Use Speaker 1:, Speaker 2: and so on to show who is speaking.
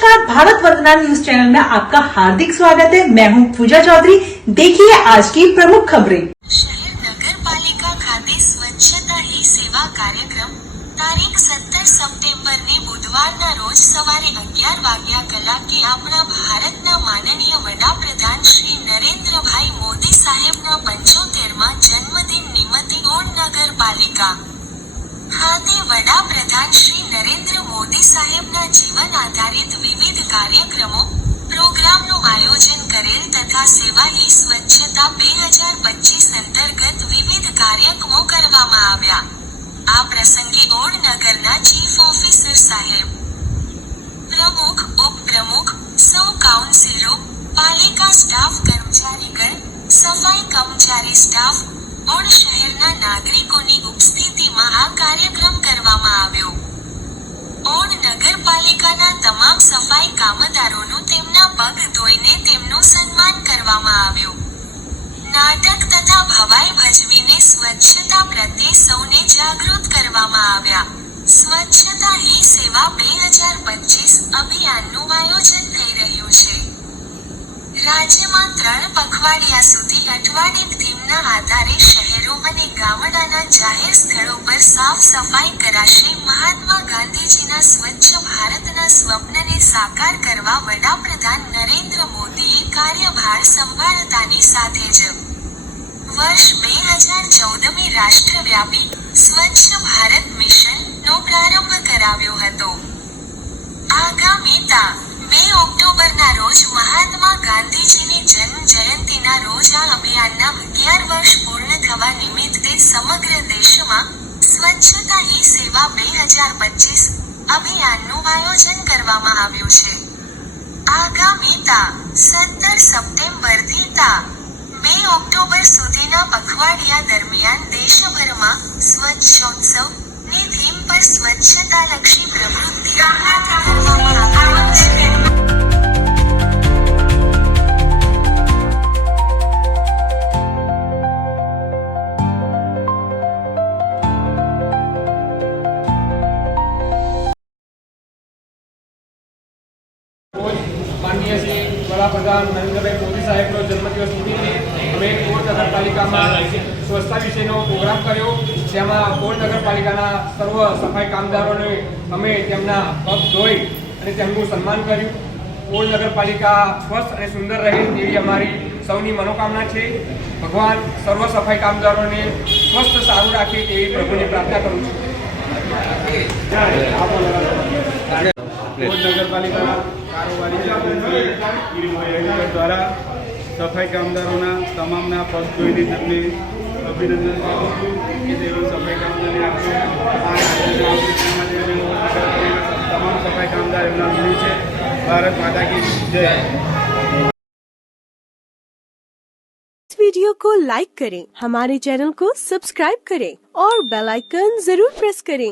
Speaker 1: नमस्कार भारत वंदना news channel में आपका हार्दिक स्वागत है मैं हूं पूजा चौधरी देखिए आज की प्रमुख खबरें
Speaker 2: શહેર નગરપાલિકા ખાતે સ્વચ્છતા હી સેવા કાર્યક્રમ તારીખ સત્તર સપ્ટેમ્બરને બુધવારના રોજ સવારે અગિયાર વાગ્યા કલાકે આપણા ભારતના માનનીય વડાપ્રધાન શ્રી નરેન્દ્રભાઈ મોદી સાહેબના પંચોતેરમાં જન્મદિન નિમિત્તે ઓણ નગરપાલિકા ખાતે વડાપ્રધાન શ્રી નરેન્દ્ર મોદી સાહેબના જીવન આધારિત વિવિધ કાર્યક્રમો, પ્રોગ્રામનું આયોજન કરેલ તથા સેવા સ્વચ્છતા બે હજાર પચીસ અંતર્ગત વિવિધ કાર્યક્રમો કરવામાં આવ્યા. આ પ્રસંગે ઓડ નગરના ચીફ ઓફિસર સાહેબ, પ્રમુખ, ઉપપ્રમુખ, સૌ કાઉન્સિલો પાલિકા સ્ટાફ કર્મચારીગણ, સફાઈ કર્મચારી સ્ટાફ, ઓડ શહેરના નાગરિકોની ઉપસ્થિતિમાં આ કાર્યક્રમ સફાઈ કામદારોનું તેમના પગ ધોઈને તેમનું સન્માન કરવામાં આવ્યું. નાટક તથા ભવાઈ ભજવીને સ્વચ્છતા પ્રત્યે સૌને જાગૃત કરવામાં આવ્યા. સ્વચ્છતા હી સેવા બે હજાર પચીસ અભિયાનનું આયોજન થઈ રહ્યું છે. રાજ્યમાં ત્રણ પખવાડિયા સુધી અઠવાડિક થીમના આધારે શહેરો અને ગામડાના જાહેર સ્થળો પર સાફ સફાઈ કરાશે મહાત્મા ગાંધીજીના સ્વચ્છ ભારતના સ્વપ્નને સાકાર કરવા વડાપ્રધાન નરેન્દ્ર મોદીએ કાર્યભાર સંભાળતાની સાથે જ વર્ષ બે હજાર ચૌદમી રાષ્ટ્રવ્યાપી સ્વચ્છ ભારત મિશન નો પ્રારંભ કરાવ્યો હતો. આગામી તા બે ઓક્ટોબરના રોજ મહાત્મા ગાંધીજીની જન્મ જયંતિના રોજ આ અભિયાનના અગિયાર વર્ષ પૂર્ણ થવા નિમિત્તે સમગ્ર દેશમાં સ્વચ્છતા હી સેવા બે હજાર પચીસ અભિયાનનું આયોજન કરવામાં આવ્યું છે. આગામી તા, સત્તર સપ્ટેમ્બરથી તા, બે ઓક્ટોબર સુધીના પખવાડિયા દરમિયાન દેશભરમાં
Speaker 3: માનનીય શ્રી વડાપ્રધાન નરેન્દ્રભાઈ મોદી સાહેબનો જન્મદિવસ નિમિત્તે અમે કોટ નગરપાલિકામાં સ્વચ્છતા વિશેનો પ્રોગ્રામ કર્યો. જેમાં કોટ નગરપાલિકાના સર્વ સફાઈ કામદારોને અમે તેમના પગ ધોઈ અને તેમનું સન્માન કર્યું. કોટ નગરપાલિકા સ્વસ્થ અને સુંદર રહે તેવી અમારી સૌની મનોકામના છે. ભગવાન સર્વ સફાઈ કામદારોને સ્વસ્થ સારું રાખે તેવી પ્રભુને પ્રાર્થના કરું છું.
Speaker 4: ભુજ નગરપાલિકા કારોબારી એજન્સી દ્વારા સફાઈ કામદારોના તમામના પગ ધોઈને તેમને અભિનંદન આપું છું કે તેઓ સફાઈ કામદારને આપ્યું આ યોજના આપી તે માટે અમે નગરપાલિકાના તમામ સફાઈ કામદાર એમના ઋણી છે ભારત માતા કી જય
Speaker 5: इस वीडियो को लाइक करें हमारे चैनल को सब्सक्राइब करें और बेल आइकन जरूर प्रेस करें